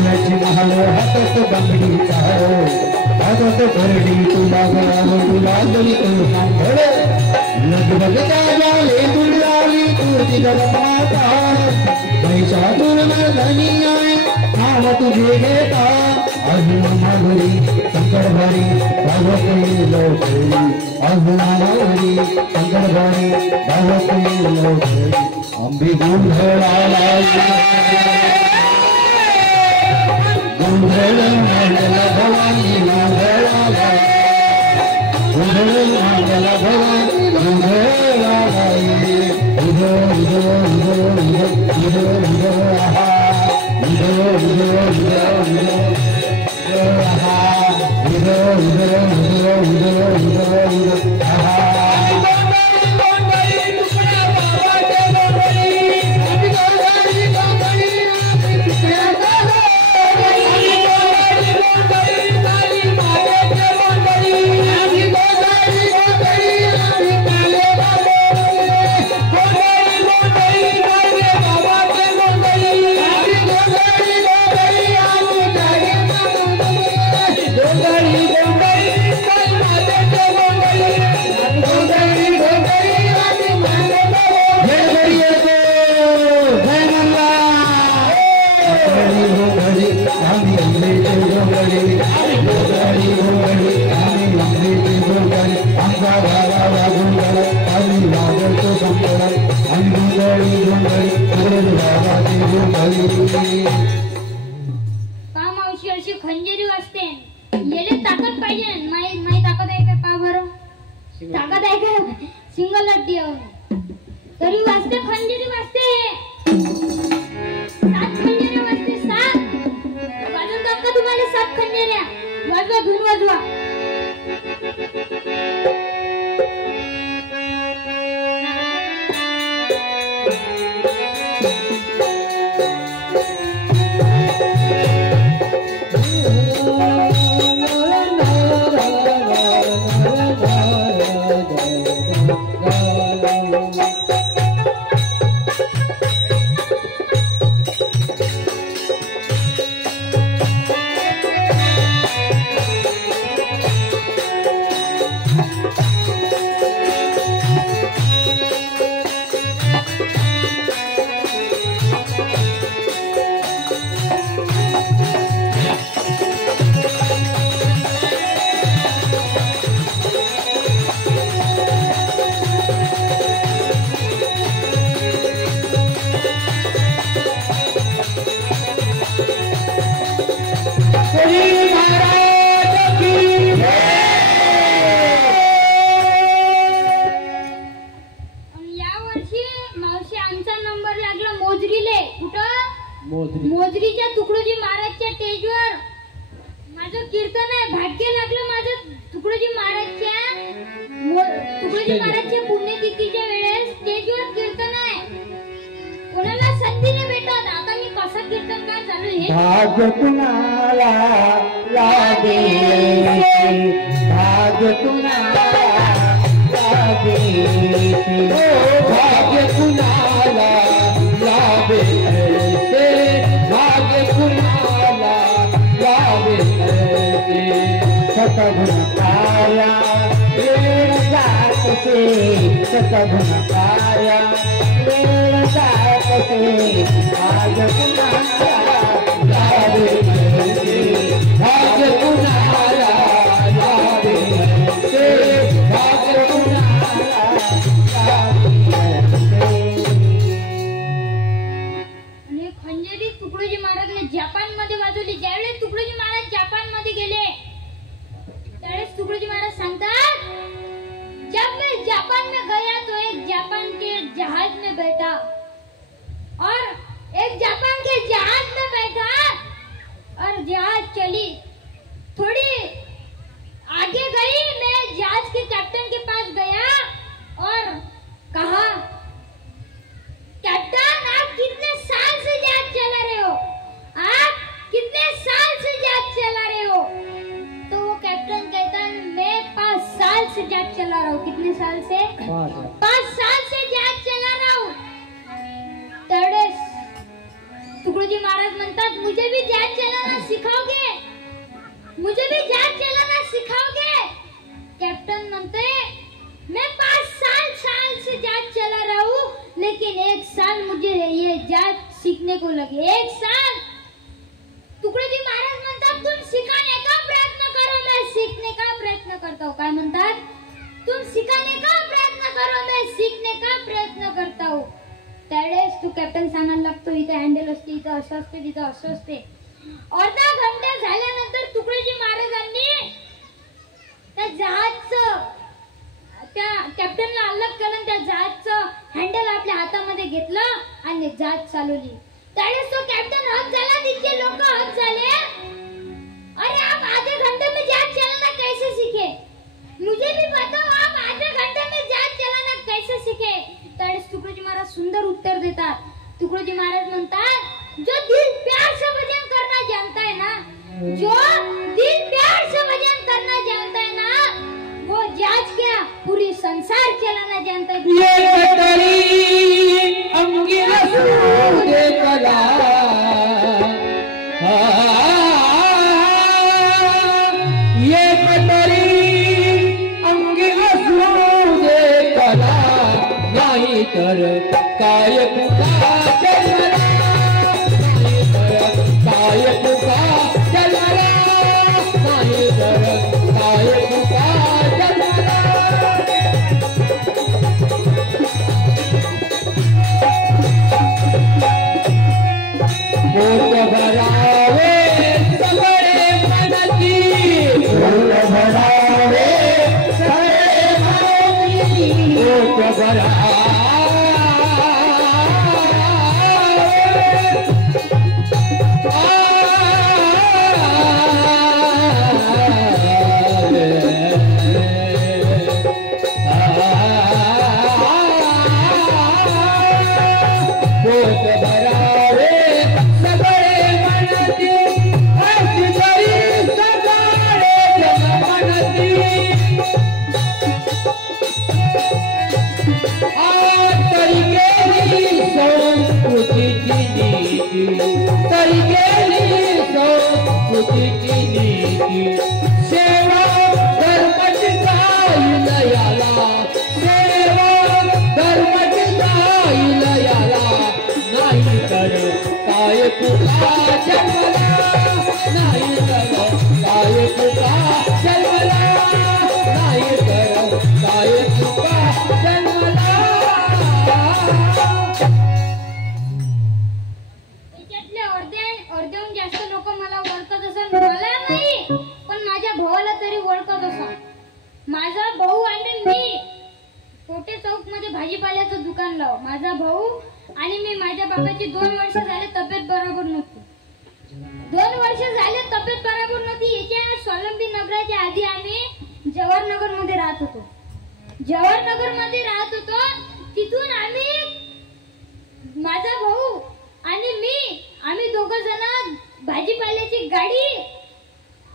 सोन्याची महाल हातात बांगडी चार हातात भरडी तुला लागली तू सांगड लगबगता झाले तुळाली तुझी माता पैसा तुला धनी आहे नाव तुझे घेता अजून माघरी शंकरभारी धावत लवकरी अजून माघरी शंकरभारी धावत लवकरी आंबी गोंधळाला गोंधळ मंगला भवानी गोंधळाला गोंधळ मंगला भवानी गोंधळाला उदो उदो उदो उदो उदो उदो आहा उदो उदो उदो उदो आहा उदो उदो उदो उदो उदो उदो आहा खंजेरी वाजते येले ताकद पाहिजे माई ताकद आहे का पा बरं ताकद आहे का सिंगल अड्डी तरी वाजते खंजेरी वाजते 7 खंजेरी वाजते 7 वाजून दाखव का तुम्हाला 7 खंजेऱ्या वाजवा धून वाजवा मोजरीच्या तुकडोजी महाराजच्या स्टेजवर माझं कीर्तन आहे भाग्य लागलं माझं तुकडोजी महाराजच्या पुण्यतिथीच्या वेळेस स्टेजवर कीर्तन आहे कोणाला संधी नाही भेटत आता मी कसं कीर्तन काय चालू हे भाग्य कुणाला लागे भाग्य कुणाला लागे भाग्य कुणाला लागे भाग्य कुणाला लागे सतगुण पाया वेळ जात से सतगुण पाया वेळ जात से भाग्य कुणाला लागे भाग्य कुणाला लागे भाग्य कुणाला तुकडोजी महाराजने जपान मध्ये वाजवली ज्यावेळेस तुकडोजी महाराज जपान मध्ये गेले त्यावेळेस तुकडोजी महाराज सांगतात जब मैं जापान में गया तो एक जापान के जहाज में बैठा और एक जापान के जहाज में बैठा और जहाज चली थोड़ी आगे गई मैं जहाज के कैप्टन के पास गया और कहा कैप्टन आप कितने साल से जहाज चला रहे हो आप कितने साल से जहाज चला रहे हो तो वो कैप्टन कहता है मैं 5 साल से जहाज चला रहा हूँ कितने साल से 5 साल से जहाज चला रहा हूँ तुकडोजी तुकडोजी महाराज म्हणतात मुझे भी जहाज चलाना सिखाओगे, मुझे भी जहाज चलाना सिखाओगे। कैप्टन म्हणते मैं 5 साल से जहाज चला रहा हूँ, लेकिन 1 साल मुझे ये जहाज सीखने को लगे, 1 साल। तुकडोजी महाराज म्हणतात तुम सिखाने का प्रयत्न करो, मैं सीखने का प्रयत्न करता हूँ। काय म्हणतात? तुम सिखाने का प्रयत्न करो, मैं सीखने का प्रयत्न करता हूँ। त्यावेळेस तू कॅप्टन सांगायला लागतो इथे हँडल असते, इथं असं असते, तिथं असं असते। अर्धा घंटा झाल्यानंतर तुकडोजी महाराजांनी त्या जहाजचं, त्या कॅप्टनला अलग करून त्या जहाजचं हँडल आपल्या हातामध्ये घेतलं आणि जहाज चालवली। त्यावेळेस तो कॅप्टन हक झाला, तिथले लोक हक झाले, अरे आप आधे घंटे में जहाज चलाना कैसे सीखे, मुझे भी बताओ आप आधे घंटे में जहाज चलाना कैसे सीखे। त्यावेळेस तुकडोजी महाराज सुंदर उत्तर देतात। तुकडोजी महाराज म्हणतात जो दिल प्यार से भजन करना जानता है ना, जो दिल प्यार से भजन करना जानता है ना, वो जहाज क्या पूरी संसार चलाना जानता है। ये कतरी अंगी रसूदे कला, ये कतरी अंगी रसूदे कला, नाही तर काय तुका जन्मला, नाही तर काय तुका जन्मला, नाही तर काय तुका जन्मला। पोट भरावे सगळे मनची, पोट भरावे सगळे मनची, पोट भरावे पोट भरावे सगळे मनती, अशी तरी सगळे जन मनती। तरी गेली संस्कृतीची नीती, तरी गेली संस्कृतीची नीती, सेवा धर्माची जाईल याला, सेवा धर्माची जाईल याला, नाही तर काय तुका जन्मला, नाही तर काय तुका जन्मला, नाही तर काय तुका जन्मला। याच्यातले अर्ध्याहून जास्त लोक मला ओळखत असत, मला नाही पण माझ्या भावाला तरी ओळखत असत। माझा भाऊ आणि मी कोटे चौक मध्ये भाजीपाल्याचं दुकान लाव, माझा भाऊ आणि मी। माझ्या बाबाची 2 वर्ष झाले तब्येत बरोबर नव्हती, 2 वर्ष झाले तब्येत बरोबर नव्हती। याच्या स्वावलंबी नगराच्या आधी आम्ही जवाहरनगर मध्ये राहत होतो, जवाहरनगर मध्ये राहत होतो। तिथून आम्ही, माझा भाऊ आणि मी, आम्ही दोघं जण भाजीपाल्याची गाडी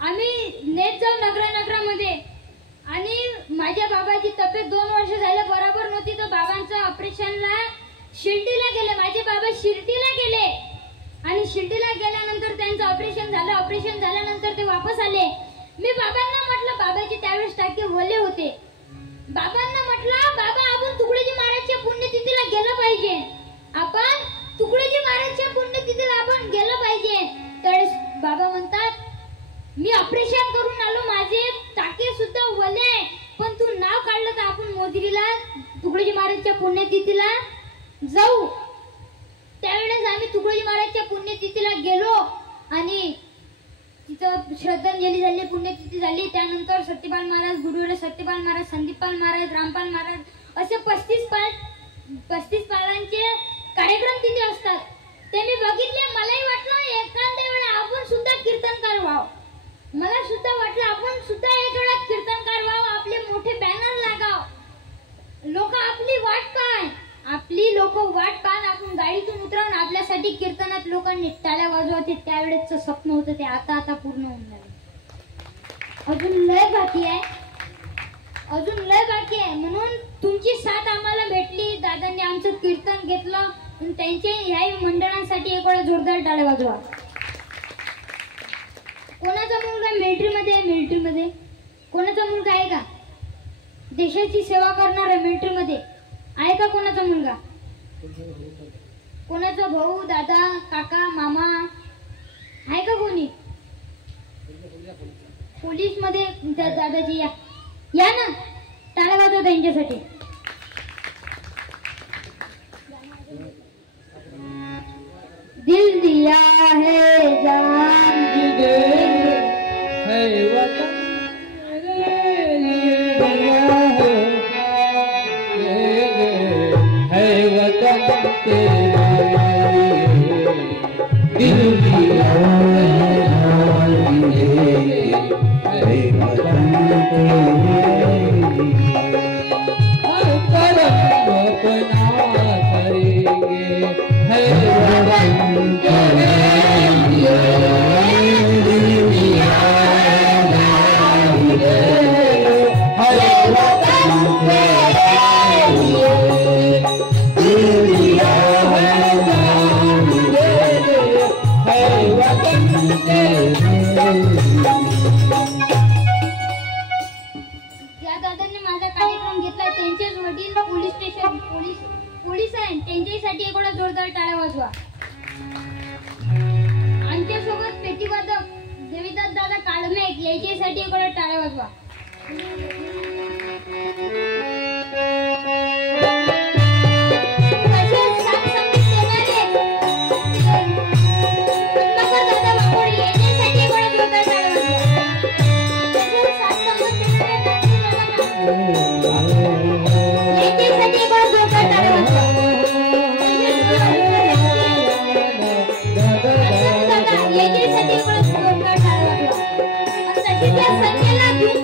आम्ही नेत जाऊ नगरामध्ये। आणि माझ्या बाबाची तब्येत 2 वर्ष झाले बरोबर नव्हती, तर बाबांचं ऑपरेशनला शिर्डीला गेले, माझे बाबा शिर्डीला गेले आणि शिर्डीला गेल्यानंतर त्यांचं ऑपरेशन झालं। ऑपरेशन झाल्यानंतर ते वापस आले। मी बाबांना म्हटलं, बाबाची त्यावेळेस टाके ओले होते, बाबांना म्हटलं बाबा आपण तुकडोजी महाराजच्या पुण्यतिथीला गेलं पाहिजे, आपण तुकडोजी महाराजच्या पुण्यतिथीला आपण गेलं पाहिजे। त्यावेळेस बाबा म्हणतात मी ऑपरेशन करून आलो, माझे टाके सुद्धा ओले, पण तू नाव काढलं तर आपण मोजरीला तुकडोजी महाराजच्या पुण्यतिथीला जाऊ। त्यावेळेस आम्ही तुकडोजी महाराजच्या पुण्यतिथीला गेलो आणि तिथं श्रद्धांजली झाली, पुण्यतिथी झाली। त्यानंतर सत्यपाल महाराज, गुरुवार सत्यपाल महाराज, संदीपाल महाराज, रामपाल महाराज असे 35 पालांचे कार्यक्रम तिथे असतात। ते मी बघितले, मलाही वाटलं एखाद्या वेळा आपण सुद्धा कीर्तनकार व्हावं, मला सुद्धा वाटलं आपण सुद्धा एक वेळा कीर्तनकार व्हावं, आपले मोठे बॅनर लागाव, लोक आपली वाट पाहाय, आपली लोक वाट पाहून आपण गाडीतून उतरावून आपल्यासाठी कीर्तनात लोकांनी टाळ्या वाजवते। त्यावेळेचं स्वप्न होतं ते आता पूर्ण होऊन झालं। अजून लय बाकी आहे, अजून लय बाकी आहे, म्हणून तुमची साथ आम्हाला भेटली। दादांनी आमचं कीर्तन घेतलं, पण त्यांचे ह्या मंडळांसाठी एक वेळा जोरदार टाळ्या वाजवा. कोणाचा मुलगा मिलिटरीमध्ये कोणाचा मुलगा आहे का देशाची सेवा करणारा मिलिटरीमध्ये आहे का कोणाचा मुलगा? कोणाचा भाऊ, दादा, काका, मामा आहे का कोणी पोलीस मध्ये? दादाजी या ना, टाळ्या वाजवा त्यांच्यासाठी. दिल दिया है जान दे है वतन मेरे लिए बना है वतन तेरा दिल दिया है वतन हर कदम अपना करेंगे है वतन ज्या दादांनी माझा कार्यक्रम घेतला त्यांचेच वडील पोलीस आहेत, त्यांच्यासाठी एक वेळा जोरदार टाळ्या वाजवा. आमच्यासोबत पेटीवादक देवीदास दादा काळमे याच्यासाठी एक वेळा टाळ्या वाजवा. तसेच साथ संगीत देणारे पद्माकर दादा वाकोडे याच्यासाठी एक वेळा जोरदार टाळ्या वाजवा. तसेच साथ संगीत देणारे याच्यासाठी एक वेळा जोरदार टाळ्या वाजवा. याच्यासाठी एक वेळा जोरदार टाळ्या वाजवा. आणि तसेच या संख्येला घेऊन